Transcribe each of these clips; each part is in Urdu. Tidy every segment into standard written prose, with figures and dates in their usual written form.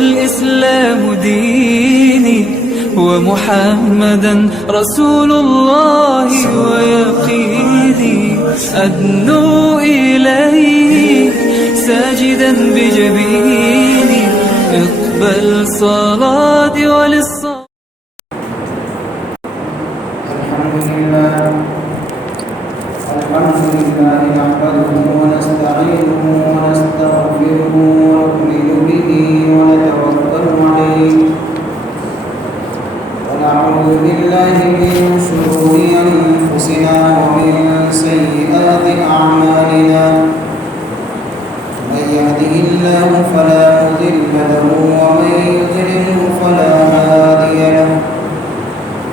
والإسلام ديني ومحمدا رسول الله ويقيني أدنو إليه ساجدا بجبيني اقبل صلاتي وللصلاة. الحمد لله نحمده ونستعينه ونستغفره ونؤمن به ونتوكل عليه ونعوذ بالله من شرور أنفسنا ومن سيئات أعمالنا من يهده الله فلا مضل له ومن يضلل فلا هادي له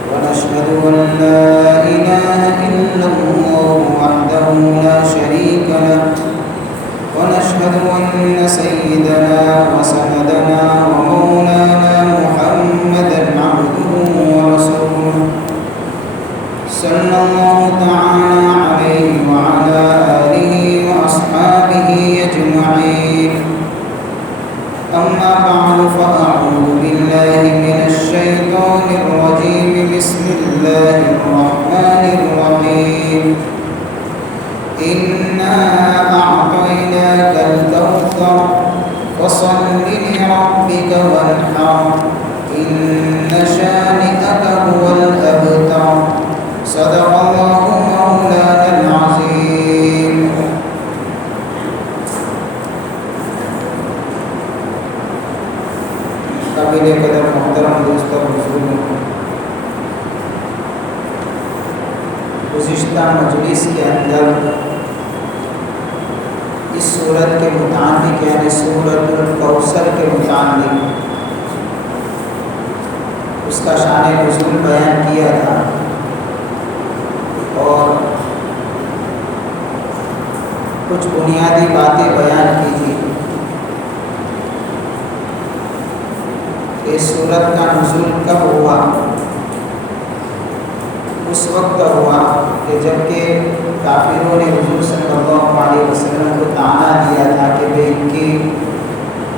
ونشهد أن لا إله إلا الله وحده لا شريك له ونشهد أن سيدنا وسندنا ومولانا محمدا عبده ورسوله صلى الله تعالى عليه وعلى آله وأصحابه أجمعين. أما بعد فأعوذ بالله من الشيطان الرجيم. بسم الله الرحمن الرحيم. إنا أعطيناك الكوثر فصل لربك وانحر إن شانئك هو الأبتر. صدق الله مولانا العظيم. قابل قدر محترم دوستوں بزرگوں، گزشتہ مجلس کے اندر اس سورت کے متعلق یعنی سورت الکوثر کے متعلق اس کا شان نزول بیان کیا تھا اور کچھ بنیادی باتیں بیان کی تھی. اس سورت کا نزول کب ہوا؟ اس وقت ہوا کہ جب کہ کافروں نے حضور صلی اللہ علیہ وسلم کو طعنہ دیا تھا کہ ان کی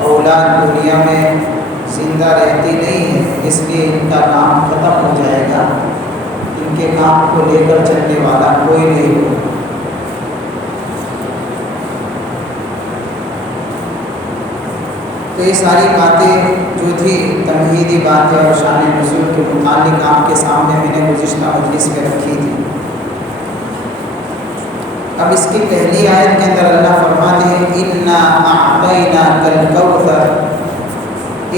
اولاد دنیا میں زندہ رہتی نہیں ہے، اس لیے ان کا کام ختم ہو جائے گا، ان کے کام کو لے کر چلنے والا کوئی نہیں ہو. تو یہ ساری باتیں جو تھی تمہیدی باتیں اور شان نزول کے متعلق آپ کے سامنے میں نے گزشتہ مجلس میں رکھی تھی. اب اس کی پہلی آیت کے اندر اللہ فرماتے ہیں اِنَّا أَعْطَيْنَاكَ الْكَوْثَرَ.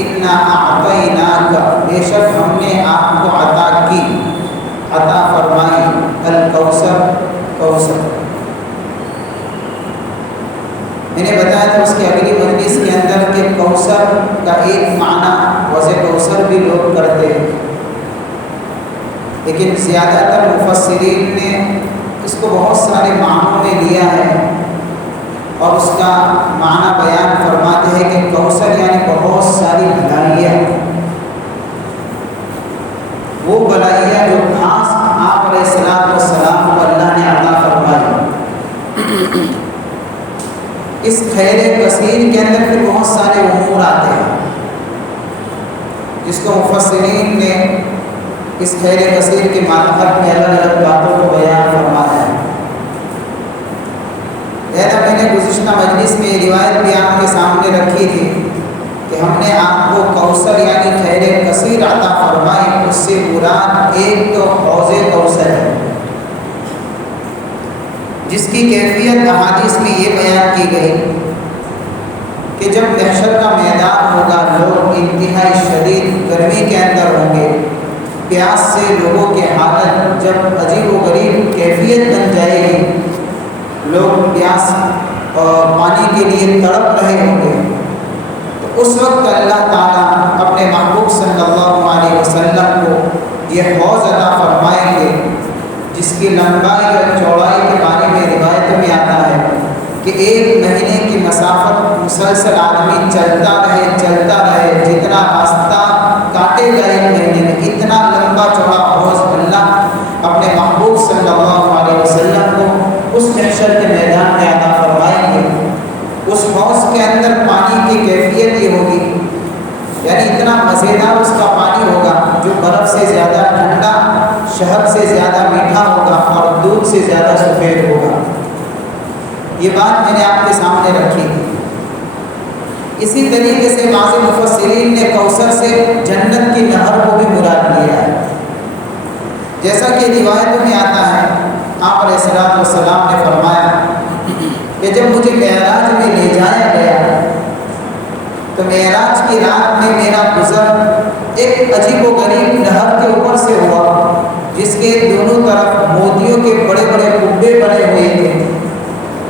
اِنَّا أَعْطَيْنَاكَ، بے شک ہم نے آپ کو عطا کی، عطا فرمائی، الکوثر، کوثر. میں نے بتایا تھا اس کی اگلی مجلس کے اندر کہ کوثر کا ایک معنی وضع کوثر بھی لوگ کرتے ہیں، لیکن زیادہ تر مفسرین نے اس کو بہت سارے معنوں میں لیا ہے اور اس کا معنی بیان فرماتے ہیں کہ کوثر یعنی بہت ساری بھلائیاں، وہ بھلائیاں جو خاص آپ علیہ السلام کو اللہ نے عطا فرمائی. اس خیر کثیر کے اندر پھر بہت سارے امور آتے ہیں جس کو مفسرین نے اس خیر کثیر کے ماتحت میں الگ الگ باتوں کو بیان فرمایا ہے. میں نے گزشتہ مجلس میں یہ روایت بھی آپ کے سامنے رکھی تھی کہ ہم نے آپ کو کوثر یعنی خیر کثیر عطا فرمائی. اس سے مراد ایک تو حوض کوثر ہے جس کی کیفیت احادیث میں یہ بیان کی گئی کہ جب محشر کا میدان ہوگا، لوگ انتہائی شدید گرمی کے اندر ہوں گے، پیاس سے لوگوں کی حالت جب عجیب و غریب کیفیت بن جائے گی، لوگ پیاس اور پانی کے لیے تڑپ رہے ہوں گے، تو اس وقت اللہ تعالیٰ اپنے محبوب صلی اللہ علیہ وسلم کو یہ حوض عطا فرمائیں گے جس کی لمبائی اور چوڑائی کے بارے میں روایتوں میں آتا ہے کہ 1 مہینے کی مسافت مسلسل آدمی چلتا رہے، جتنا راستہ کاٹے گا 1 مہینے میں، اتنا لمبا چوڑا حوض اللہ اپنے محبوب صلی اللہ علیہ وسلم کو اس محشر کے میدان میں عطا فرمائیں گے. اس حوض کے اندر پانی کی کیفیت یہ ہوگی یعنی اتنا مزیدار اس کا پانی ہوگا جو برف سے زیادہ ٹھنڈا، شہد سے زیادہ میٹھا ہوگا اور دودھ سے زیادہ سفید ہوگا۔ یہ بات میں نے آپ کے سامنے رکھی۔ اسی طریقے سے بعض مفسرین نے کوثر سے جنت کی نہر کو بھی مراد لیا ہے، جیسا کہ روایتوں میں آتا ہے آپ علیہ الصلوۃ والسلام نے فرمایا کہ جب مجھے معراج میں لے جایا گیا تو معراج کی رات میں میرا گزر ایک عجیب و غریب نہر کے اوپر سے ہوا، جس کے دونوں طرف موتیوں کے بڑے بڑے کبے بنے ہوئے تھے۔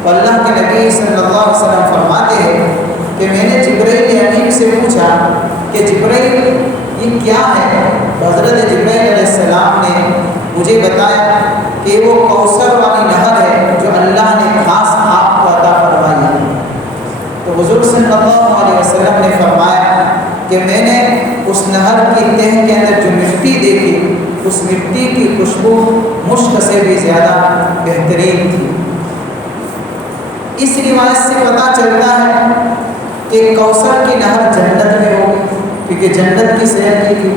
اللہ کے نبی صلی اللہ علیہ وسلم فرماتے ہیں کہ میں نے جبرائیل امین سے پوچھا کہ جبرائیل یہ کیا ہے؟ حضرت جبرائیل علیہ السلام نے مجھے بتایا کہ وہ کوثر والی نہر ہے جو اللہ نے خاص آپ کو عطا فرمائی ہے۔ تو حضور صلی اللہ علیہ وسلم نے فرمایا کہ میں نے اس نہر کی تہ کے اندر جو مٹی دیکھی، اس مٹی کی خوشبو مشک سے بھی زیادہ بہترین تھی۔ اس روایت سے پتہ چلتا ہے کہ کوثر کی نہر جنت میں ہوگی، کیونکہ جنت کی سیر کی تھی۔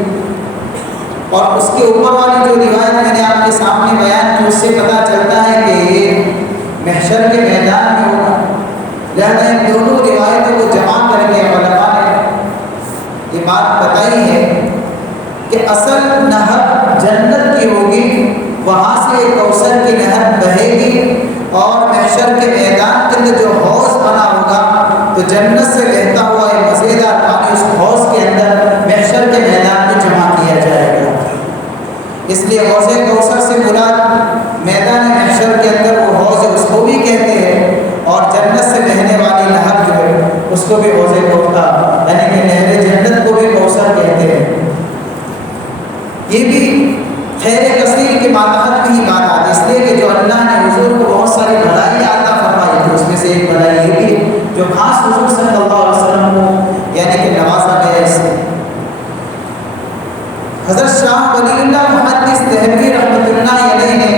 اور اس کے اوپر والی جو روایت میں نے آپ کے سامنے بیان کی، اس سے پتہ چلتا ہے کہ یہ محشر کے میدان میں ہوگا۔ لہذا ان دونوں روایتوں کو جمع کر کے علماء نے یہ بات بتائی ہے کہ اصل نہر جنت کی ہوگی، وہاں سے کوثر کی نہر بہے گی اور محشر کے میدان کے اندر جو حوض بنا ہوگا تو جنت سے بہتا ہوا ایک مزیدار پانی اس حوض کے اندر محشر کے میدان میں جمع کیا جائے گا۔ اس لیے حوض کوثر سے مراد میدان محشر کے اندر وہ حوض ہے، اس کو بھی کہتے ہیں، اور جنت سے بہنے والی نہر جو ہے اس کو بھی حوض کوثر، یعنی کہ نہر جنت کو بھی کوثر کہتے ہیں۔ یہ بھی خیر کثیر کے ماتحت میں ہی بات آتی ہے، اس لیے کہ جو اللہ نے حضور کو بہت ساری بھلائی عطا فرمائی ہے، اس میں سے ایک بھلائی یہ بھی ہے جو خاص حضور صلی اللہ علیہ وسلم کو یعنی کہ نوازا گیا اس سے۔ حضرت شاہ ولی اللہ محدث دہلوی رحمۃ اللہ علیہ نے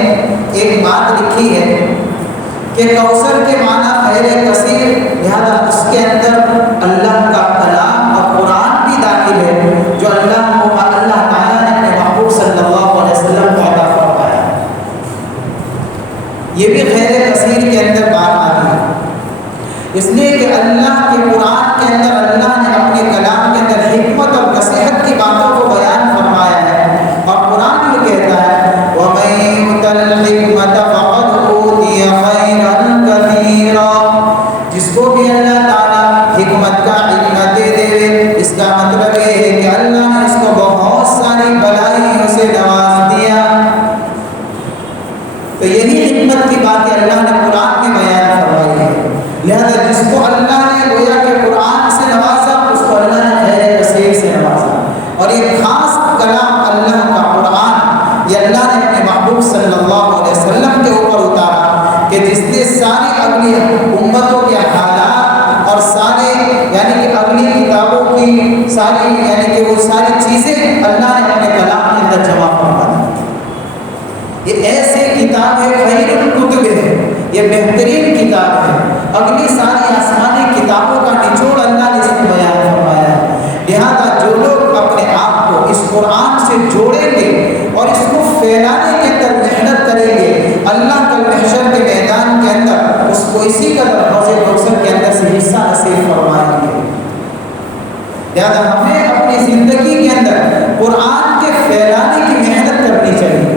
ایک بات لکھی ہے کہ کوثر کے معنی خیر کثیر، لہذا اس کے اندر اللہ کا کلام اور قرآن بھی داخل ہے جو اللہ تعالیٰ نے اپنے محبوب صلی اللہ علیہ وسلم کو عطا فرمایا۔ یہ بھی خیر کثیر کے اندر بات آتی ہے، اس لیے کہ اللہ کے قرآن کے اندر اللہ نے اپنے کلام کے اندر حکمت اور نصیحت کی باتوں کو بیان فرمایا ہے، اور قرآن یہ کہتا ہے وَمَن يُؤْتَ الْحِكْمَةَ فَقَدْ أُوتِيَ خَيْرًا كَثِيرًا، جس کو بھی اللہ تعالیٰ حکمت کا علم دے دے، اس کا مطلب یہ ہے کہ اللہ نے اس کو بہت ساری بلائیوں سے نواز دیا۔ تو یہی حکمت کی باتیں اللہ نے قرآن میں بیان فرمائی ہے، لہذا جس کو اللہ نے گویا کہ قرآن سے نوازا اس کو اللہ نے خیر کثیر سے نوازا، اور یہ خاص کلام اللہ کا قرآن یہ اللہ نے اپنے محبوب صلی اللہ علیہ وسلم کے اوپر اتارا کہ جس نے ساری اگلی امتوں کے حالات اور سارے یعنی کہ اگلی کتابوں کی ساری یعنی کہ وہ ساری چیزیں اللہ نے اپنے کلام کے اندر جمع فرما دی۔ یہ ایسی کتاب ہے، خیر الکتب ہے، یہ بہترین کتاب ہے، اگلی ساری آسمانی کتابوں کا نچوڑ اللہ نے اس میں بیان فرمایا ہے۔ لہذا جو لوگ اپنے آپ کو اس قرآن سے جوڑیں گے اور اس کو پھیلانے کے اندر محنت کریں گے، اللہ کل محشر کے میدان کے اندر اس کو اسی قدر حوض کوثر کے اندر سے حصہ نصیب فرمائیں گے۔ لہذا ہمیں اپنی زندگی کے اندر قرآن کے پھیلانے کی محنت کرنی چاہیے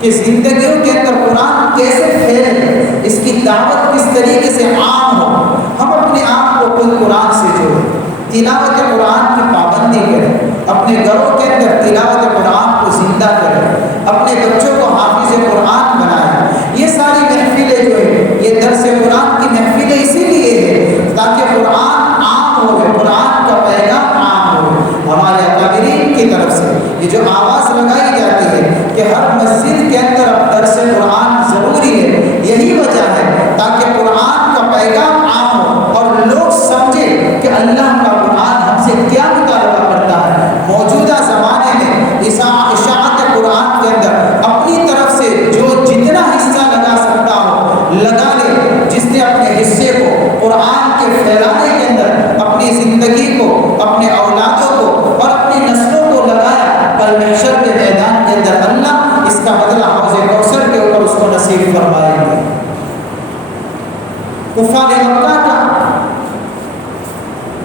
کہ زندگیوں کے اندر قرآن کیسے پھیلے، اس کی دعوت کس طریقے سے عام ہو۔ ہم اپنے آپ کو خود قرآن سے جوڑیں، تلاوت قرآن کی پابندی کریں، اپنے گھروں کے اندر تلاوت قرآن کو زندہ کریں، اپنے بچوں کو حافظ قرآن بنائیں۔ یہ ساری محفلیں جو ہے یہ درس قرآن کی محفلیں اسی لیے ہے تاکہ قرآن عام ہو، قرآن کا پیغام عام ہو۔ ہمارے اکابرین کی طرف سے یہ جو آواز لگائی جاتی ہے کہ ہر مسجد کے اندر اب درس قرآن ضروری ہے، یہی وجہ ہے تاکہ قرآن کا پیغام عام ہو اور لوگ سمجھیں کہ اللہ کا قرآن ہم سے کیا مطالبہ کرتا ہے۔ موجودہ زمانے میں اشاعت قرآن کے اندر اپنی طرف سے جو جتنا حصہ لگا سکتا ہو لگا لے، جس نے اپنے حصے کو قرآن کے پھیلانے کے اندر اپنی زندگی کو، اپنے اولادوں کو اور اپنی نسلوں کو لگایا، کل محشر کے میدان کے اندر اللہ اس کا بدلہ حوض کوثر کے اوپر اس کو نصیب فرمائیں گے۔ کفار مکہ کا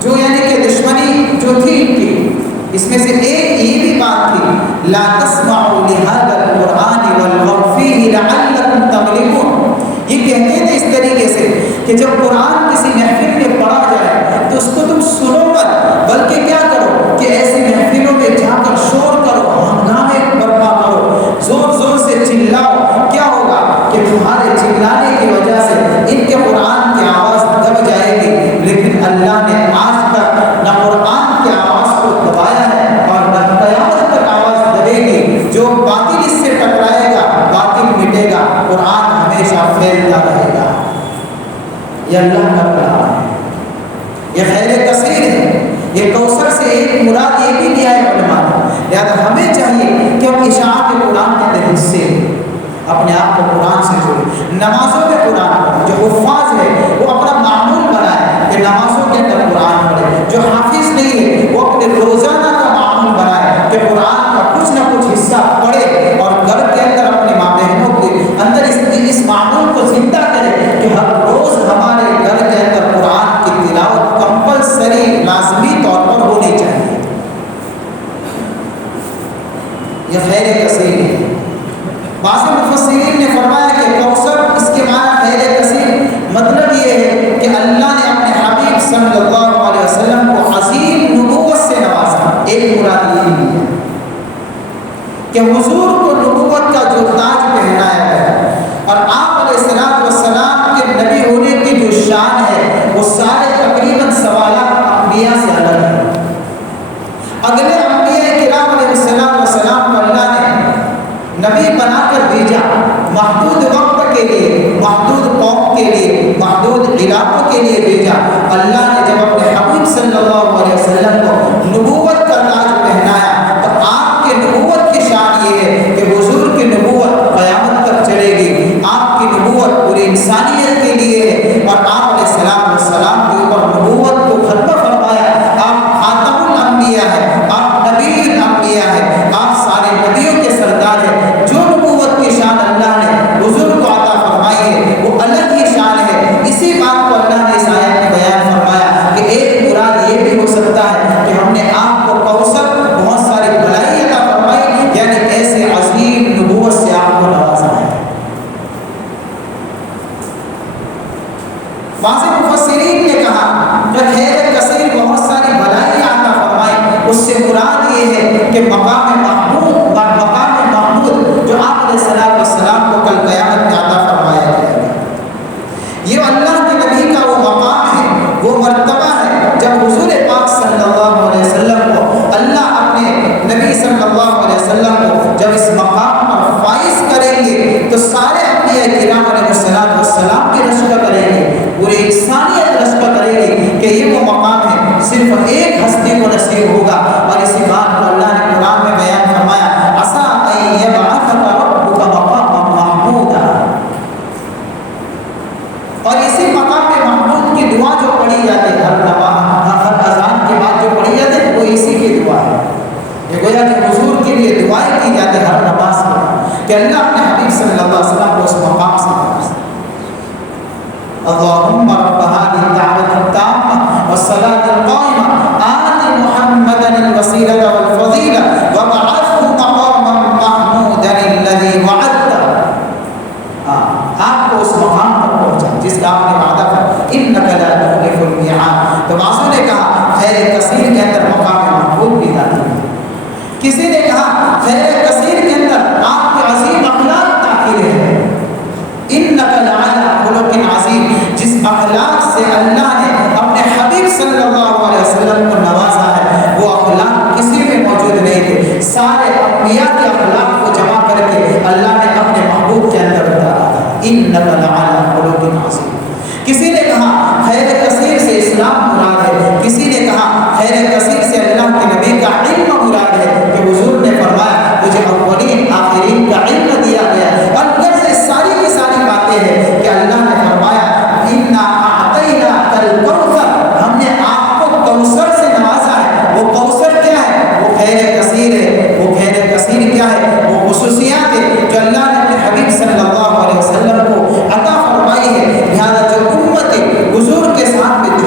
جو یعنی کہ دشمنی جو تھی ان کی، اس میں سے ایک یہ بھی بات تھی، لا تسمعوا لهذا القرآن والغوا فيه لعلكم تغلبون۔ یہ کہتے تھے اس طریقے سے کہ جب قرآن کسی محفل میں پڑھا جائے تو اس کو تم سنو مت، بلکہ کیا کرو کہ ایسی محفلوں میں جا کر شور کرو، ہنگامے برپا کرو، زور زور سے چلاؤ۔ کیا ہوگا کہ تمہارے چلانے کی وجہ سے ان کے قرآن کی آواز دب جائے گی، لیکن اللہ نے آج تک نہ قرآن کی آواز کو دبایا ہے اور نہ قیامت تک آواز دبے گی۔ جو باطل اس سے ٹکرائے گا باطل مٹے گا، قرآن ہمیشہ پھیلتا رہے گا۔ یہ اللہ کا کلام ہے، یہ خیر کثیر ہے۔ یہ کوثر سے ایک مراد یہ بھی لیا ہے علماء نے، لہذا ہمیں چاہیے کہ ہم اشاعت قرآن کے اندر حصے اپنے آپ کو قرآن سے جوڑیں، نمازوں میں قرآن پڑھیں۔ جو حفاظ ہے وہ اپنا معمول بنائے کہ نمازوں کے اندر قرآن پڑھے، جو حافظ نہیں ہے وہ اپنے روزانہ کا معمول بنائے کہ قرآن کا کچھ نہ کچھ حصہ پڑھے، اور گھر کے اندر اپنی ماں بہنوں کے اندر اس معمول کو زندہ کرے کہ ہر روز ہمارے گھر کے اندر قرآن کی تلاوت کمپلسری لازمی طور پر ہونی چاہیے۔ یہ خیر کثیر ہے۔ بعض مفسرین نے فرمایا کہ کوثر اس کے معنی خیر کثیر مطلب یہ ہے کہ اللہ نے اپنے حبیب صلی اللہ علیہ وسلم کو عظیم نبوت سے نوازا۔ ایک مراد یہ بھی ہے کہ حضور کو نبوت کا جو تاج پہنایا گیا، اور آپ علیہ السلام کے نبی ہونے کی جو شان ہے وہ سارے تقریباً سوالات انبیاء سے الگ ہے۔ اگلے انبیاء کرام علیہ السلام کو اللہ نے نبی بنا کر بھیجا، محدود وقت کے لیے، محدود قوم کے لیے، محدود علاقوں کے لیے بھیجا۔ اللہ نے جب اپنے حبیب صلی اللہ علیہ وسلم کو نبوت کا تاج پہنایا تو آپ کے نبوت کی شان یہ ہے کہ حضور کی نبوت قیامت تک چلے گی، آپ کی نبوت پوری انسانیت کے لیے ہے، اور آپ علیہ السلام کے اوپر نبوت کو ختم فرمایا۔ آپ خاتم الانبیاء ہیں، آپ نبی الانبیاء ہیں، آپ سارے نبیوں کے سردار ہیں۔ جو نبوت کی شان اللہ نے حضور کو عطا فرمائی ہے وہ الگ ہی شان ہے۔ اسی بات کو اللہ نے اس آیت میں بیان فرمایا کہ ایک مراد یہ بھی ہو سکتا ہے کہ ہم نے آپ کو کوثر بہت ساری بھلائی عطا فرمائی، یعنی ایسے عظیم نبوت سے آپ کو نوازا ہے۔ بعض مفسرین نے کہا کہ خیر کثیر بہت ساری بھلائی عطا فرمائی، اس سے مراد یہ ہے کہ مقام محمود جو آپ علیہ السلام کو کل قیامت میں عطا فرمایا جائے گا۔ یہ اللہ کے نبی کا وہ مقام ہے، وہ مرتبہ ہے جب حضور پاک صلی اللہ علیہ وسلم کو اللہ اپنے نبی صلی اللہ علیہ وسلم کو جب اس مقام پر فائز کریں گے تو سارے انبیاء کرام علیہ السلام کی رشک کریں گے، پوری انسانیت رشک کرے گی کہ یہ وہ مقام ہے صرف ایک ہستی کو نصیب ہوگا۔ اور اسی بات کو اللہ نے قرآن میں بیان فرمایا، عسیٰ ان یبعثک ربک مقاما محمودا۔ اور اسی مقام محمود کی دعا جو پڑھی جاتی ہے ہر اذان کے بعد جو پڑھی جاتی ہے وہ اسی کی دعا ہے۔ یہ گویا کہ حضور کے لیے دعائیں کی جاتی ہے ہر نماز میں کہ اللہ اپنے حبیب صلی اللہ علیہ وسلم کو اس مقام سے نوازے۔ اللهم رب هذه الدعوة التامة والصلاة القائمة آت محمدا الوسيلة والفضيلة وابعثه مقاما محمودا الذي وعدته۔ آپ کو اس مقام پر پہنچا جس کا آپ نے وعدہ کیا، انك لا تخلف الميعاد۔ تو بعضوں نے کہا خیر کثیر کے اندر مقام محمود بھی داخل ہے، کسی نے کہا خیر کثیر کے اندر آپ کے عظیم اخلاق داخل ہے، انك لعلى خلق عظیم، جس اخلاق سے اللہ نے اپنے حبیب صلی اللہ علیہ وسلم کو نوازا ہے وہ اخلاق کسی میں موجود نہیں تھے، سارے انبیاء کے اخلاق کو جمع کر کے اللہ نے اپنے محبوب کے اندر اتارا تھا، انک لعلی خلق عظیم۔ کسی نے کہا خیر کثیر سے اسلام مراد ہے، کسی نے کہا خیر کثیر سے اللہ کے نبی کا علم مراد ہے کہ حضور نے فرمایا مجھے اولین آخرین کا علم دیا گیا، اور یہ ساری کی ساری باتیں ہیں کہ اللہ نے فرمایا انا اعطیناک الکوثر، ہم نے آپ کو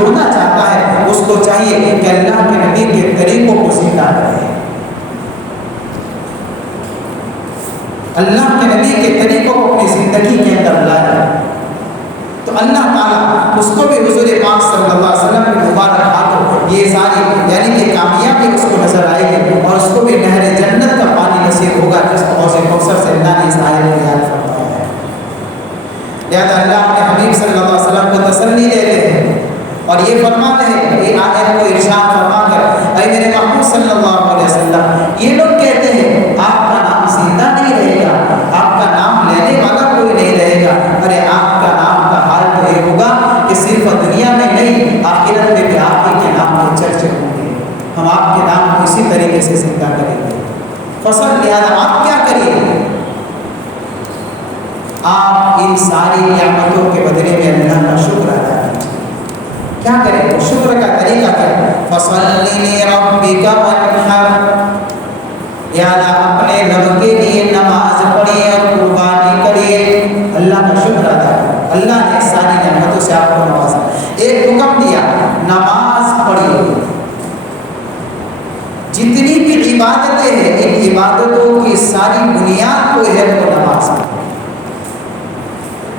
جڑنا چاہتا ہے اس کو چاہیے کہ اللہ کے نبی کے طریقوں کو زندہ کرے، اللہ کے نبی کے طریقوں کو اپنی زندگی کے اندر لائے، تو اللہ تعالیٰ اس کو بھی حضور پاک صلی اللہ علیہ وسلم کے مبارک ہاتھوں یہ ساری یعنی کہ کامیابی اس کو نظر آئے گی، اور اس کو بھی نہر جنت کا پانی نصیب ہوگا جس کو حوض کوثر سے اللہ نے اس آیت میں بیان فرمایا ہے۔ لہٰذا اللہ اپنے حبیب صلی اللہ علیہ وسلم کو تسلی دے رہے ہیں اور یہ فرما رہے ہیں، یہ آیت کو ارشاد فرما کر اے میرے محبوب صلی اللہ علیہ وسلم، یہ لوگ کہتے ہیں آپ کا نام زندہ نہیں رہے گا، آپ کا نام لینے والا کوئی نہیں رہے گا، ارے آپ کا نام کا حال تو یہ ہوگا کہ صرف دنیا میں نہیں آخرت میں بھی آپ کے نام کے چرچے ہوں گے، ہم آپ کے نام کو اسی طریقے سے زندہ کریں گے۔ فصل لہٰذا آپ کیا کریے، آپ ان ساری نعمتوں کے بدلے میں اللہ کا شکر ادا کیجیے۔ کیا کریں، شکر کا طریقہ کیا ہے، فَصَلِّ لِرَبِّكَ وَانْحَرْ، لہٰذا اپنے رب کے لیے نماز پڑھیے اور قربانی کریے، اللہ کا شکر ادا کریں۔ اللہ نے ساری نعمتوں سے آپ کو نوازا، ایک حکم دیا نماز پڑھیے، جتنی بھی عبادتیں ہیں ان عبادتوں کی ساری بنیاد کو ہے تو نماز ہے۔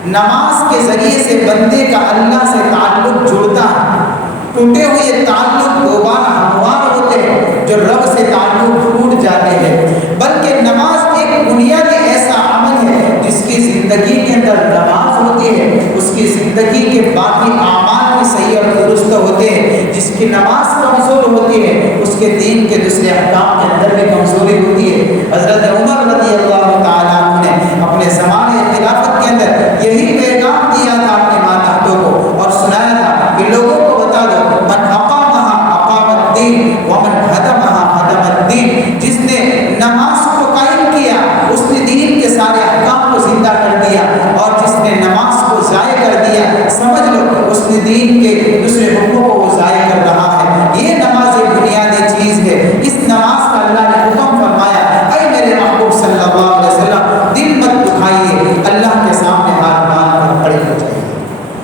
نماز کے ذریعے سے بندے کا اللہ سے تعلق جڑتا ہے، ٹوٹے ہوئے تعلق دوبارہ ہموار ہوتے ہیں، جو رب سے تعلق ٹوٹ جاتے ہیں، بلکہ نماز ایک بنیادی ایسا عمل ہے جس کی زندگی کے اندر نماز ہوتی ہے اس کی زندگی کے باقی اعمال بھی صحیح اور درست ہوتے ہیں، جس کی نماز کمزور ہوتی ہے اس کے دین کے دوسرے احکام کے اندر بھی کمزوری ہوتی ہے۔ حضرت عمر رضی اللہ تعالیٰ عنہ نے اپنے زمانے خلافت کے اندر یہی پیغام دیا تھا اپنے ماتحتوں کو اور سنایا تھا کہ لوگوں کو بتا دو من اقامہا اقام الدین ومن ہدمہا ہدم الدین، جس نے نماز کو قائم کیا اس نے دین کے سارے احکام کو زندہ کر دیا، اور جس نے نماز کو ضائع کر دیا سمجھ لو اس نے دین کے دوسرے حکموں کو وہ ضائع کر رہا ہے۔ یہ نماز ایک بنیادی چیز ہے، اس نماز کا اللہ نے حکم فرمایا اے میرے محبوب صلی اللہ علیہ وسلم دل مت دکھائیے، اللہ کے سامنے ہاتھ باندھ کر کھڑے ہو جائیے۔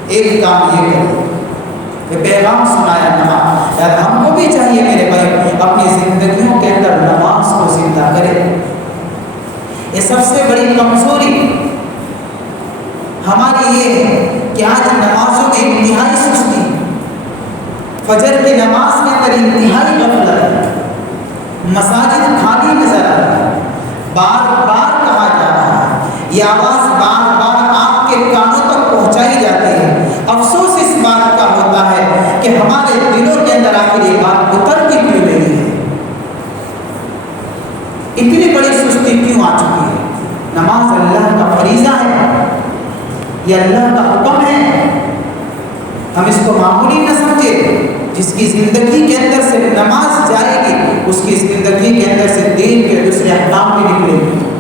ایک کام یہ کریے کہ پیغام سنایا نماز، یار ہم کو بھی چاہیے میرے بھائی اپنی زندگیوں کے اندر نماز کو زندہ کریں۔ یہ سب سے بڑی کمزوری ہماری یہ ہے کہ آج نمازوں میں انتہائی سستی، فجر کی نماز کے اندر انتہائی غفلت ہے، مساجد خالی نظر آ رہی ہے، بار بار کہا جا رہا ہے، یہ آواز بار بار آپ کے کانوں تک پہنچائی جاتی ہے۔ افسوس اس بات کا ہوتا ہے کہ ہمارے دلوں کے اندر آخر یہ بات اترتی کیوں نہیں ہے، اتنی بڑی سستی کیوں آ چکی ہے۔ نماز اللہ کا فریضہ ہے، یہ اللہ کا حکم ہے، ہم اس کو معمولی نہ سمجھے۔ جس کی زندگی کے اندر سے نماز جائے گی اس کی زندگی کے اندر سے دین کے دوسرے احکام بھی نکلیں گے،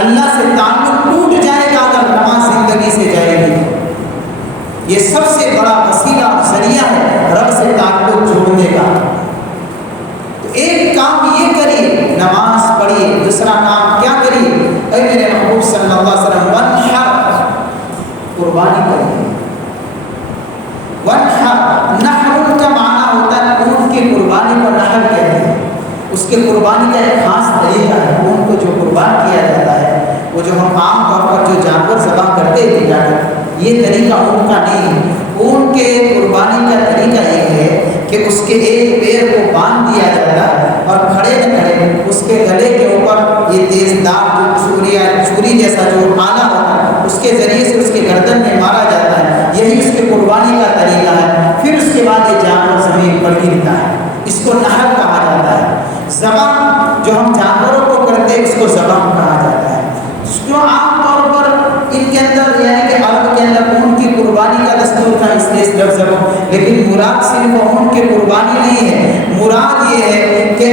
اللہ سے تعلق ٹوٹ جائے گا اگر نماز زندگی سے جائے گی۔ یہ سب سے بڑا وسیلہ اور ذریعہ ہے رب سے تعلق جوڑنے کا۔ تو ایک کام یہ کریے نماز پڑھیے، دوسرا کام کیا کریے اے میرے محبوب صلی اللہ علیہ وسلم وانحر، قربانی کریے۔ وانحر، نحر کا معنی ہوتا ہے اونٹ کی قربانی کو نحر کہتے ہیں، اس کے قربانی کا ایک خاص طریقہ ہے۔ اونٹ کو جو قربان کیا جاتا ہے وہ جو ہم عام طور پر جو جانور ذبح کرتے ہیں جا کر، یہ طریقہ اونٹ کا نہیں ہے۔ اونٹ کے قربانی کا طریقہ یہ ہے کہ اس کے ایک پیر کو باندھ دیا جاتا ہے اور کھڑے نہ کھڑے اس کے گلے کے اوپر یہ تیز داغ جو چوری جیسا جو آلہ ہوتا ہے اس کے ذریعے سے اس کے گردن میں مارا جاتا ہے، یہی اس کے قربانی کا طریقہ ہے۔ پھر اس کے بعد یہ جانور زمین پر گرتا ہے، اس کو نحر کہا جاتا ہے۔ ذبح جو ہم جانوروں کو کرتے ہیں اس کو ذبح کہا جاتا ہے۔ جو عام طور پر ان کے اندر یعنی کہ عرب کے اندر اونٹ کی قربانی کا دستور تھا اس لیے اس لفظ ذبح، لیکن مراد صرف اونٹ کی قربانی نہیں ہے، مراد یہ ہے کہ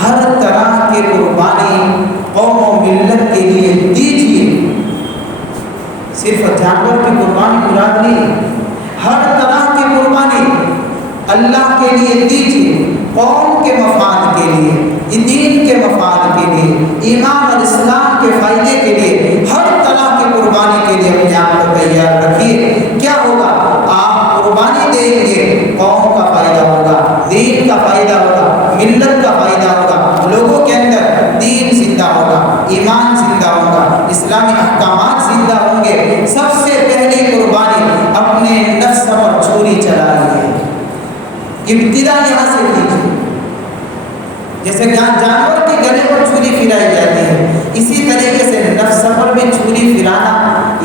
ہر طرح کی قربانی قوم و ملت کے لیے دیجیے، صرف جانور کی قربانی مراد نہیں، ہر طرح کی قربانی اللہ کے لیے دیجیے، قوم کے مفاد کے لیے، دین کے مفاد کے لیے، ایمان اور اسلام کے فائدے کے لیے، ہر طرح کی قربانی کے لیے اپنے آپ کو تیار رکھیے۔ کیا ہوگا؟ آپ قربانی دیں گے ابتدا یہاں سے کیجیے. جیسے جانور کے گلے پر چھری پھرائی جاتی ہے، اسی طریقے سے نفس پر بھی چھری پھرانا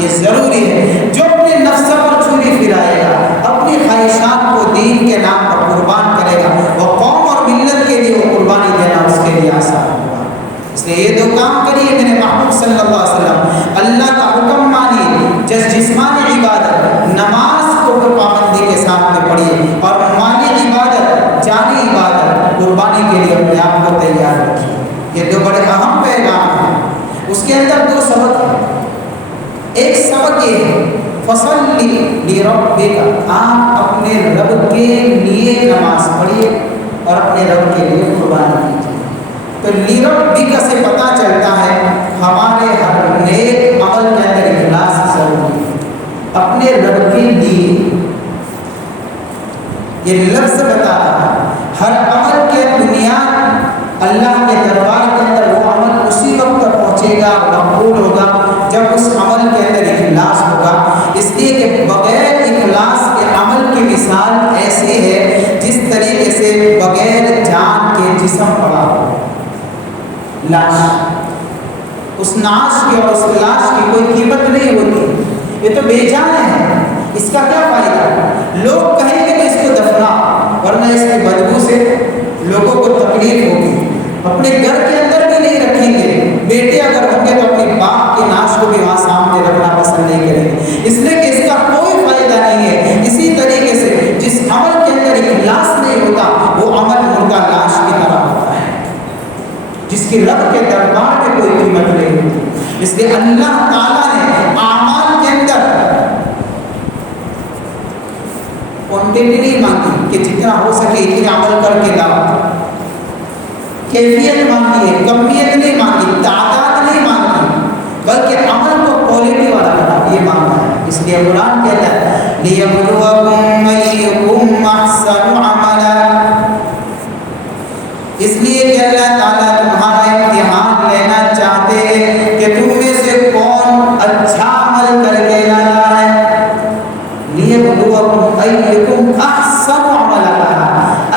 یہ ضروری ہے. جو اپنے نفس پر چھری پھرائے گا، اپنی خواہشات کو دین کے نام پر قربان کرے گا، وہ قوم اور ملت کے لیے وہ قربانی دینا اس کے لیے آسان ہوگا. اس لیے یہ دو کام کریے میرے محبوب صلی اللہ علیہ وسلم. اللہ کا حکم مانیے، جسمانی عبادت نماز کو پابندی کے ساتھ میں پڑھیے، اور مالی عبادت، جانی عبادت قربانی کے لیے اپنے آپ کو تیار رکھیے. یہ دو بڑے اہم پیغام ہیں. اس کے اندر دو سبق ہیں. ایک سبق یہ ہے فصلی لربک، آپ اپنے رب کے لیے نماز پڑھیے اور اپنے رب کے لیے قربانی کیجیے. تو لربک سے پتہ چلتا ہے ہمارے ہر نیک عمل کے اندر اخلاص ضروری ہے. اپنے رب کے لیے یہ لفظ بتا رہا ہے ہر عمل کے بنیاد اللہ کے دربار کے اندر وہ عمل اسی وقت تک پہنچے گا، مقبول ہوگا جب اس عمل کے اندر اخلاص ہوگا. اس لیے کہ بغیر اخلاص کے عمل کی مثال ایسی ہے جس طریقے سے بغیر جان کے جسم پڑا ہو، لاش. اس ناش کی اور اس لاش کی کوئی قیمت نہیں ہوتی. یہ تو بے جان ہے، اس کا کیا فائدہ؟ لوگ کہیں گے کہ اس کو دفنا، ورنہ اس کی بدبو سے لوگوں کو تکلیف ہوگی. اپنے گھر کے اندر بھی نہیں رکھیں گے. بیٹے اگر ہوں گے تو اپنے باپ کی ناش کو بھی وہاں سامنے رکھنا پسند نہیں کریں گے، اس لیے کہ اس کا کوئی فائدہ نہیں ہے. اسی طریقے سے جس عمل کے اندر اخلاص نہیں ہوتا وہ عمل مردہ لاش کی طرح ہوتا ہے، جس کی رب کے دربار میں کوئی قیمت نہیں ہوتی. اس لیے اللہ تعالیٰ نے اعمال کے اندر کوانٹٹی نہیں مانگی کہ جتنا ہو سکے اتنے عمل کر کے لاؤ. کیفیت مانگی ہے، کمیت نہیں مانگی، تعداد نہیں مانگی، بلکہ عمل کو کوالٹی والا بنا، یہ مانگا ہے. اس لیے قرآن کہتا ہے لِيَبْلُوَكُمْ أَيُّكُمْ أَحْسَنُ عَمَلًا. اس لیے کہ اللہ تعالیٰ تمہارا امتحان لینا چاہتے ہیں کہ تم میں سے کون اچھا عمل کر کے لاتا ہے. لِيَبْلُوَكُمْ أَيُّكُمْ أَحْسَنُ عَمَلًا.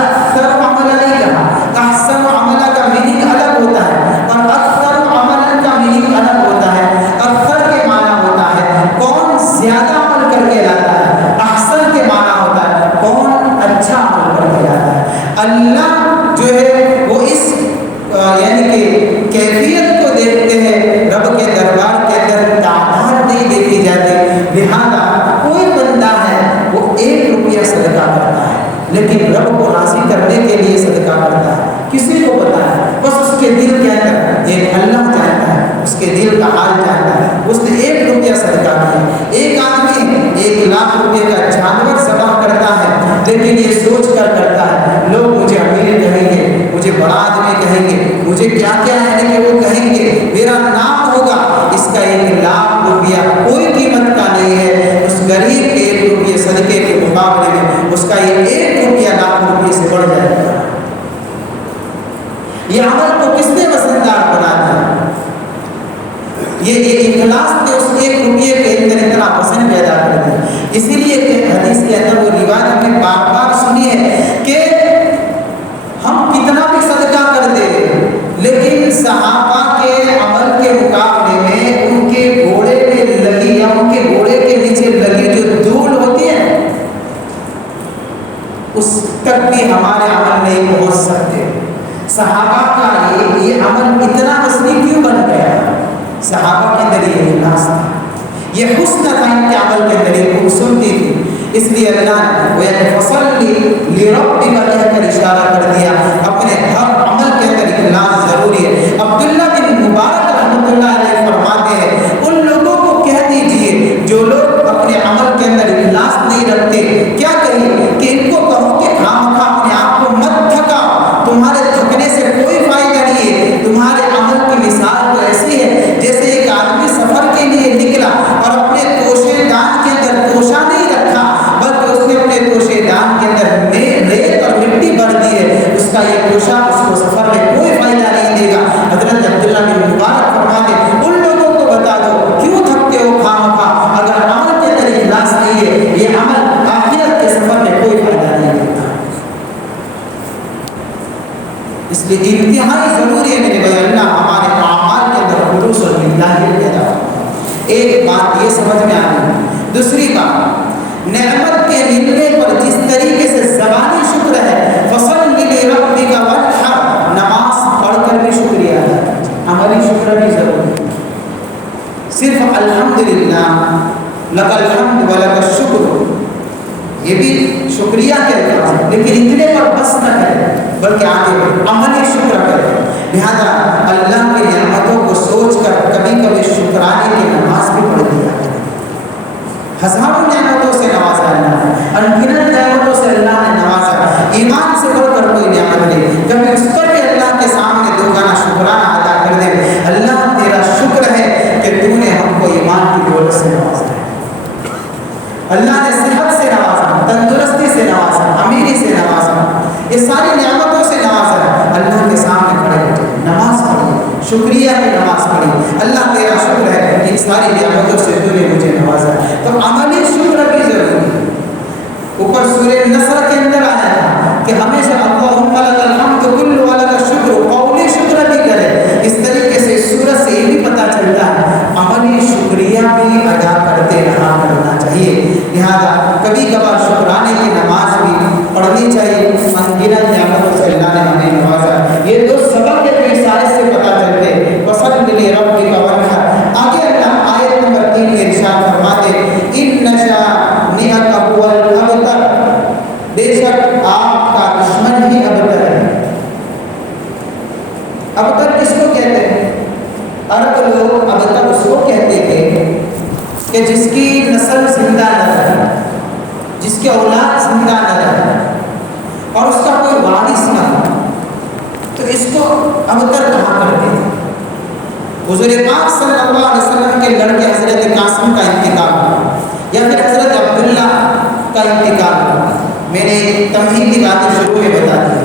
اکثر عمل نہیں کہا، احسن عمل کا میننگ الگ ہوتا ہے اور اکثر عمل کا میننگ الگ ہوتا ہے. اکثر کے معنی ہوتا ہے کون زیادہ عمل کر کے لاتا ہے، احسن کے معنی ہوتا ہے کون اچھا عمل کر کے لاتا ہے. اللہ جو ہے وہ اس یعنی کہ کیفیت کو دیکھتے ہیں. رب کے دربار کے اندر تعداد نہیں دیکھی جاتی. لہذا کوئی بندہ ہے وہ 1 روپیہ صدقہ کرتا ہے لیکن رب کو راضی کرنے کے لیے صدقہ کرتا ہے. کسی کو پتا ہے، بس اس کے دل کے اندر ایک اللہ جانتا ہے، اس کے دل کا حال جانتا ہے. اس نے 1 روپیہ صدقہ کیا. ایک آدمی 1 لاکھ روپے کا جانور ذبح کرتا ہے لیکن یہ سوچ کر کرتا ہے لوگ مجھے امیر کہیں گے، مجھے بڑا آدمی کہیں گے، مجھے کیا کیا ہے کہ وہ کہیں گے، میرا نام ہوگا. اس کا 1 لاکھ روپیہ کوئی قیمت کا نہیں ہے اس غریب کے 1 روپیہ صدقے کے مقابلے میں. اس کا یہ 1 روپیہ لاکھ روپیے سے بڑھ جائے گا. یہ عمل کو کس نے وزندار بنا دیا؟ یہ اخلاص نے اس 1 روپیے کے اندر اتنا وزن پیدا کر دیا. اسی لیے کہ حدیث کے اندر وہ روایت ہم نے بار بار سنی ہے کہ ہم کتنا بھی صدقہ کر دیں لیکن صحابہ کے عمل کے مقابلے میں ان کے گھوڑے میں لگی یا ان کے گھوڑے کے نیچے لگی جو دھول ہوتی ہے اس تک بھی ہمارے عمل نہیں پہنچ سکتے. صحابہ کا یہ عمل اتنا وزنی کیوں بن گیا؟ صحابہ کے اندر یہ اخلاص تھا، یہ حسن تھا ان کے عمل کے اندر، یہ خوبصورتی تھی. اس لیے اللہ نے فصلی لربک کہہ کر اشارہ کر دیا. اپنے ہر عمل کے اندر اخلاص ضروری ہے. عبداللہ بن مبارک رحمۃ اللہ علیہ فرماتے ہیں ان لوگوں کو کہہ دیجئے جو لوگ اپنے عمل کے اندر اخلاص نہیں رکھتے، کیا کہیں کہ ان کو کہو کہ خامخواہ اپنے آپ کو مت تھکاؤ، تمہارے تھکنے سے کوئی فائدہ نہیں ہے. تمہارے عمل کی مثال تو ایسی ہے جیسے ایک آدمی سفر کے لیے نکلا اور اپنے توشے دان کے اندر توشہ نہیں رکھا بلکہ اس نے اپنے توشے دان کے اندر ریت اس لیے انتہائی ضروری ہے میرے بھائی اللہ ہمارے اعمال کے اندر خلوص اور للہیت پیدا ہو۔ ایک بات یہ سمجھ میں آ گئی۔ دوسری بات، نعمت کے ملنے پر جس طریقے سے زبانی شکر ہے، فصل لربک وانحر، نماز پڑھ کر بھی شکریہ ادا کیجیے، عملی شکر بھی ضروری ہے۔ صرف الحمدللہ، لک الحمد ولک الشکر، یہ بھی شکریہ کہتے ہیں، لیکن اتنے پر بس نہ کریں بلکہ آگے عملی شکر کریں۔ لہذا اللہ کی نعمتوں کو سوچ کر کبھی کبھی شکرانے کی نماز بھی پڑھ دیا کریں۔ ہزاروں نعمتوں سے نوازا اللہ نے، انگنت نعمتوں سے اللہ نے نوازا، ایمان سے بڑھ کر کوئی نعمت نہیں، کبھی اس پر بھی اللہ کے سامنے دوگانا شکرانہ ادا کر دے، اللہ تیرا شکر ہے کہ تو نے ہم کو ایمان کی دولت سے نوازا ہے، اللہ نے صحت سے نوازا، تندرستی سے نوازا، امیری سے نوازا، یہ ساری نعمتوں سے نوازا۔ اللہ کے سامنے کھڑے ہو جائے، نماز پڑھی، شکریہ کی نماز پڑھی، اللہ تیرا شکر ہے ان ساری نعمتوں سے تو نے مجھے نوازا۔ تو عملی شکر بھی ضروری ہے۔ اوپر سورہ نصر کے اندر آیا تھا کہ ہمیشہ اللہم لک الحمد کل ولک الشکر، قولی شکر بھی کرے۔ اس طریقے سے اس سورت سے یہ بھی پتہ چلتا ہے عملی شکریہ بھی ادا کرتے رہا کرنا چاہیے۔ لہذا کبھی کبھار شکرانے کی نماز بھی پڑھنی چاہیے۔ انگنت نعمتوں سے اللہ نے ہمیں نوازا۔ یہ دو سبق کے جو اشارے سے پتہ چلتے ہیں، وَصَلِّ لِرَبِّكَ وَانْحَرْ۔ آگے اللہ آیت نمبر 3 میں ارشاد فرماتے إِنَّ شَانِئَكَ هُوَ الْأَبْتَرُ، بے شک آپ کا دشمن ہی ابتر ہے۔ ابتر کس کو کہتے ہیں؟ عرب لوگ ابتر اس کو کہتے ہیں کہ جس کی نسل زندہ نہ رہے، جس کی اولاد زندہ نہ رہے اور اس کا کوئی وارث نہ ہو، تو اس کو ابتر کہا کرتے ہیں۔ حضور پاک صلی اللہ علیہ وسلم کے لڑکے حضرت قاسم کا انتقال ہوا یا پھر حضرت عبداللہ کا انتقال ہوا۔ میں نے تمہیدی باتیں شروع میں بتا دی،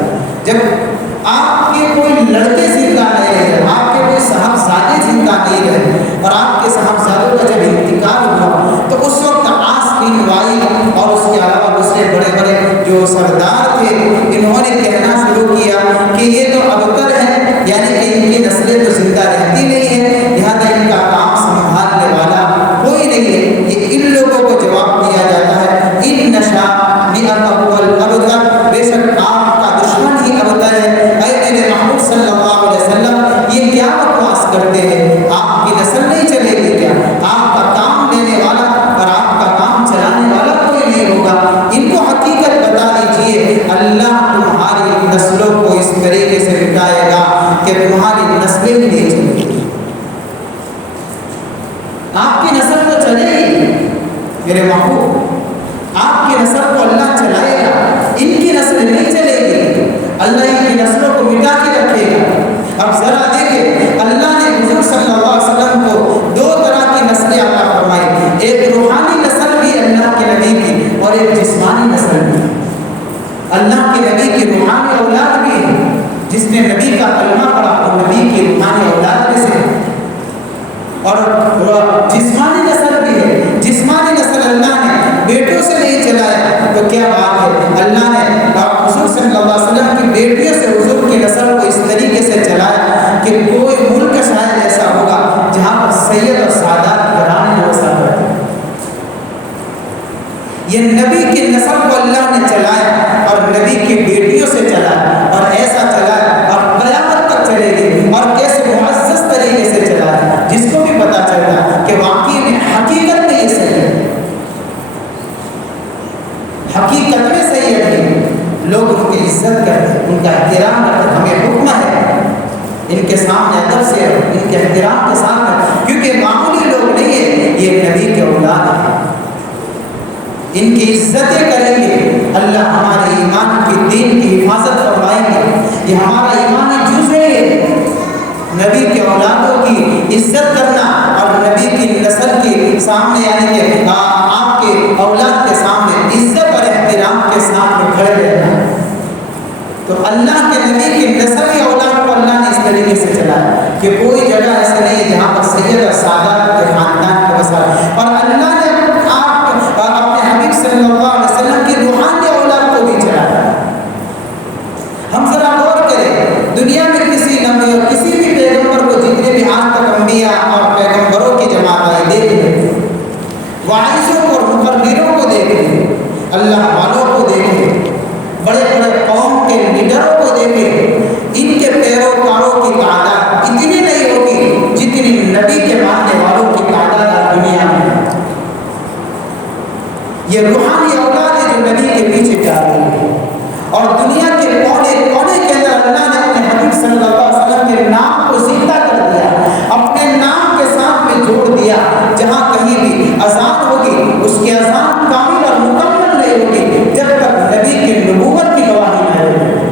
جب آپ کے کوئی لڑکے زندہ نہیں رہے، آپ کے کوئی صاحبزادے زندہ نہیں رہے اور آپ کے صاحبزادوں کا جب انتقال ہوا تو اس وقت عاص بن وائل اور اس کے علاوہ دوسرے بڑے بڑے جو سردار تھے، انہوں نے کہنا شروع کیا کہ یہ تو ابتر ہے، یعنی کہ ان کی نسلیں تو زندہ رہتی نہیں ہے، لہذا ان کا کام سنبھالنے والا کوئی نہیں ہے۔ یہ ان لوگوں کو جواب دیا جاتا ہے إِنَّ شَانِئَكَ هُوَ الْأَبْتَرُ، بے شک آپ کا دشمن ہی ابتر ہے۔ اے میرے محبوب صلی اللہ علیہ وسلم، یہ کیا بکواس کرتے ہیں؟ آپ کی نسل نہیں چلے گی کیا؟ آپ کا کام لینے والا اور آپ کا کام چلانے والا کوئی نہیں ہوگا؟ ان کو حقیقت بتا دیجئے، اللہ تمہاری نسلوں کو اس طریقے سے مٹائے گا کہ تمہاری نسلیں ہی نہیں چلیں گی۔ آپ کی نسل تو چلے گی میرے محبوب، آپ کی نسل کو اللہ چلائے گا، ان کی نسل نہیں چلے گی، اللہ ان کی نسلوں کو مٹا کے رکھے گا۔ اب ذرا دیکھیں، اللہ نے حضور صلی اللہ علیہ وسلم کو دو طرح کی نسلیں عطا فرمائی، ایک روحانی نسل بھی اللہ کے نبی کی اور ایک جسمانی نسل بھی۔ اللہ کے نبی کی روحانی اولاد بھی ہے، جس نے نبی کا کلمہ پڑھا اور نبی کی روحانی اولاد میں سے، اور جسمانی نسل بھی ہے۔ جسمانی نسل اللہ نے بیٹوں سے نہیں چلایا تو کیا بات ہے، اللہ نے حضور صلی اللہ علیہ وسلم کی بیٹیوں سے حضور کی نسل کو اس طریقے سے چلایا کہ کوئی ملک شاید ایسا ہوگا جہاں پر سید اور سادات گھرانے وسا کرتے ہیں۔ یہ نبی کی نسل کو اللہ نے چلایا اور نبی کی بیٹیوں سے چلایا، اور ایسا چلایا اور قیامت تک چلے گی، اور کیسے معزز طریقے سے چلایا جس کو بھی پتہ چلتا کہ واقعی میں حقیقت میں یہ صحیح ہے، حقیقت میں صحیح ہے۔ لوگ ان کی عزت کرتے ہیں، ان کا احترام کرتے ہیں، ہمیں حکم ہے ان کے سامنے ادب سے ان کے احترام کے ساتھ، کیونکہ معمولی لوگ نہیں ہیں، یہ نبی کے اولاد ہیں، ان کی عزتیں کریں گے، اللہ ہمارے ایمان کی دین کی حفاظت فرمائیں گے۔ یہ ہمارا ایمانی جز ہے، نبی کے اولادوں کی عزت کرنا اور نبی کی نسل کے سامنے، یعنی کہ آپ کے اولاد کے سامنے عزت اور احترام کے ساتھ کھڑے رہنا۔ تو اللہ کے نبی کی نسل کی اولاد کو اللہ نے اس طریقے سے چلایا کہ کوئی جگہ ایسے نہیں ہے جہاں پر سید اور سادات کے خاندان کو بسا، اور اللہ نے اپنے حبیب صلی اللہ علیہ وسلم کی روحانی اولاد کو بھی چلایا۔ ہم ذرا غور کریں، اور دنیا کے کونے کونے کے اندر اللہ نے اپنے حبیب صلی اللہ علیہ وسلم کے نام کو زندہ کر دیا، اپنے نام کے ساتھ میں جوڑ دیا۔ جہاں کہیں بھی اذان ہوگی اس کی اذان کامل اور مکمل نہیں ہوگی جب تک نبی کی نبوت کی گواہی نہ ہوگی۔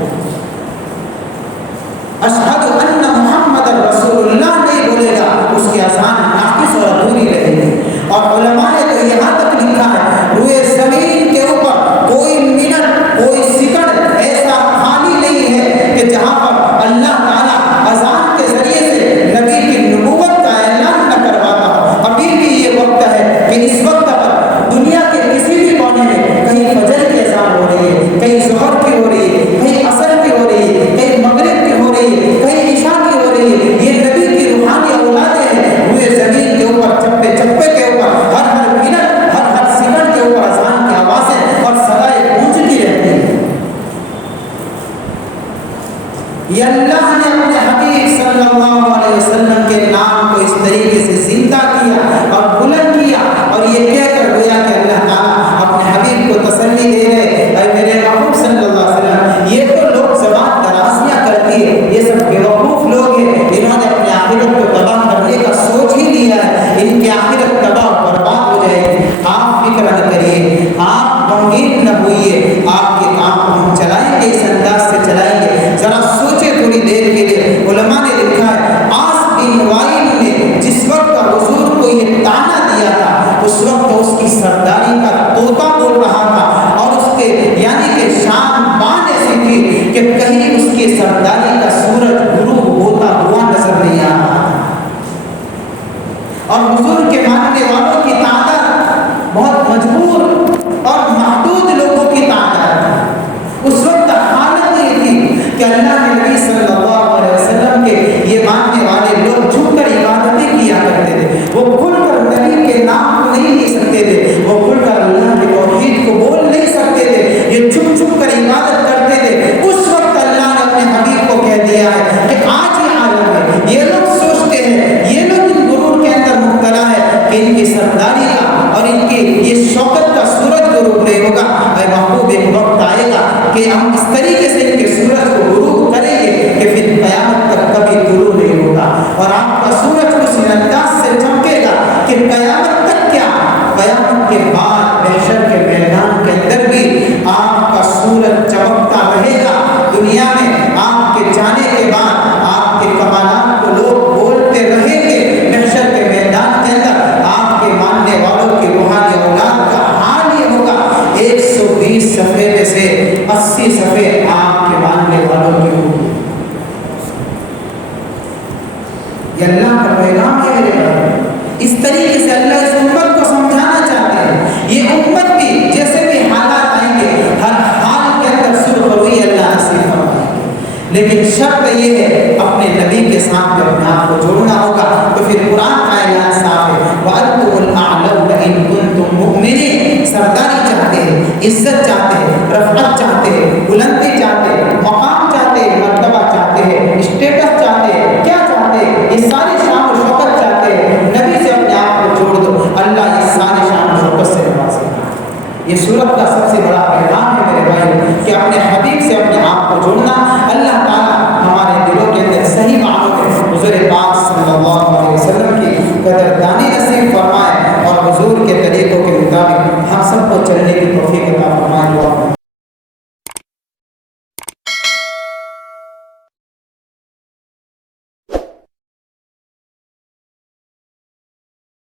اشہد ان محمد رسول اللہ نہیں بولے گا، اس کی اذان ناقص اور ادھوری رہے گی۔ اور علماء نے تو یہاں تک لکھا ہے روئے زمین کے اوپر کوئی منٹ کوئی سیکنڈ ایسا خالی نہیں ہے کہ جہاں پر اللہ تعالیٰ اذان کے ذریعے سے نبی کی نبوت کا اعلان نہ کرواتا ہو۔ ابھی بھی یہ وقت ہے کہ اس وقت پر دنیا کے کسی بھی کونے میں کہیں فجر کی اذان ہو رہی ہے، کہیں ظہر کی ہو رہی ہے، کہیں عصر کی ہو رہی ہے، کہیں مغرب کی ہو رہی ہے، کہیں عشاء کی ہو رہی ہے۔ یہ نبی کی روحانی اولادیں ہیں، روئے زمین کے اوپر چپے چپے کے اوپر ہر منٹ ہر سیکنڈ کے اوپر اذان کی آوازیں اور صدائیں گونجتی رہتی ہیں۔ یہ اللہ نے اپنے حبیب صلی اللہ علیہ وسلم کے نام کو اس طریقے سے زندہ کیا اور بلند کیا، اور یہ کہہ کر گویا کہ اللہ تعالیٰ اپنے حبیب کو تسلی دے رہے اے میرے محبوب صلی اللہ علیہ وسلم، یہ تو لوگ زبان درازیاں کرتی ہے، یہ سب بیوقوف لوگ ہیں، انہوں نے اپنی آخرت کو تباہ کرنے کا سوچ ہی لیا ہے، ان کی آخرت تباہ برباد ہو جائے گی۔ آپ فکر نہ کریے، آپ غمگین نہ ہوئیے، آپ کے کام کو ہم چلائیں گے، اس انداز سے چلائیں گے۔ ذرا سوچے تھوڑی دیر کے لیے، علماء نے لکھا ہے عاص بن وائل نے جس وقت حضور کو یہ تانا دیا تھا اس وقت اس کی سرداری کا طوطا بول رہا تھا، اور اس کے یعنی کہ شان بان ایسی تھی کہ کہیں اس کی سرداری کا سورج غروب ہوتا ہوا نظر نہیں آ رہا تھا۔ اور حضور کے ماننے والوں کی تعداد بہت مجبور اور محدود لوگوں کی تعداد تھی۔ اس وقت حالت یہ تھی کہ اللہ کے نبی صلی اللہ علیہ وسلم کے یہ ماننے والے لوگ جھک کر عبادتیں کیا کرتے تھے، وہ کھل کر نبی کے نام کو نہیں لے سکتے تھے، وہ کھل کر اللہ کے توحید کو بول نہیں سکتے تھے، یہ چھپ چھپ کر عبادت کرتے تھے۔ اس وقت اللہ نے اپنے حبیب کو کہہ دیا ہے کہ آج یہ عالم ہے، یہ لوگ سوچتے ہیں، یہ لوگ ان غرور کے اندر مبتلا ہے کہ ان کی سرداری کا اور ان کی یہ شوکت کا سورج غروب نہیں ہوگا۔ اے محبوب، ایک وقت آئے گا کہ ہم اس طریقے سے ان کے سورج کو غروب کریں گے کہ پھر قیامت تک کبھی غروب نہیں ہوگا، اور آپ کا سورج اس انداز سے چمکے گا کہ قیامت تک کیا، قیامت کے بعد محشر کے میدان کے اندر بھی آپ کا سورج چمکتا رہے گا۔ دنیا میں آپ کے جانے کے بعد آپ کے کمالات کو لوگ بولتے رہیں گے، محشر کے میدان کے اندر آپ کے ماننے والوں کی روحانی اولاد کا حال یہ ہوگا 120 صفحے میں سے 80 صفحے آپ کے ماننے والوں کی ہوگی۔ یہ اللہ کا پیغام ہے میرے بھائی۔ اس طریقے سے اللہ اس امت کو سمجھانا چاہتے ہیں، یہ امت بھی جیسے بھی حالات آئیں گے ہر حال کے اندر سرخ روی اللہ نصیب فرمائے گے، لیکن شرط یہ ہے اپنے نبی کے ساتھ میں اپنے آپ کو جوڑنا ہوگا۔ تو پھر قرآن کا اعلان صاف ہے وَأَنْتُمُ الْأَعْلَوْنَ إِن كُنتُم مُؤْمِنِينَ۔ سرداری چاہتے ہیں، عزت چاہتے ہیں، رفعت چاہتے ہیں، بلندی چاہتے ہیں، مقام چاہتے ہیں، مرتبہ چاہتے ہیں، اسٹیٹس چاہتے ہیں، کیا چاہتے ہیں؟ یہ ساری شان و شوکت چاہتے ہیں، نبی سے اپنے آپ کو جوڑ دو، اللہ یہ ساری شان و شوکت سے نوازے گا۔ یہ سورت کا سب سے بڑا پیغام ہے میرے بھائی کہ اپنے حبیب سے اپنے آپ کو جوڑنا۔ اللہ تعالیٰ ہمارے دلوں کے اندر صحیح معنوں میں حضور پاک صلی اللہ علیہ وسلم کی قدردانی نصیب فرمائے اور حضور کے طریقوں کے مطابق ہم سب کو چلنے کی توفیق عطا فرمائے۔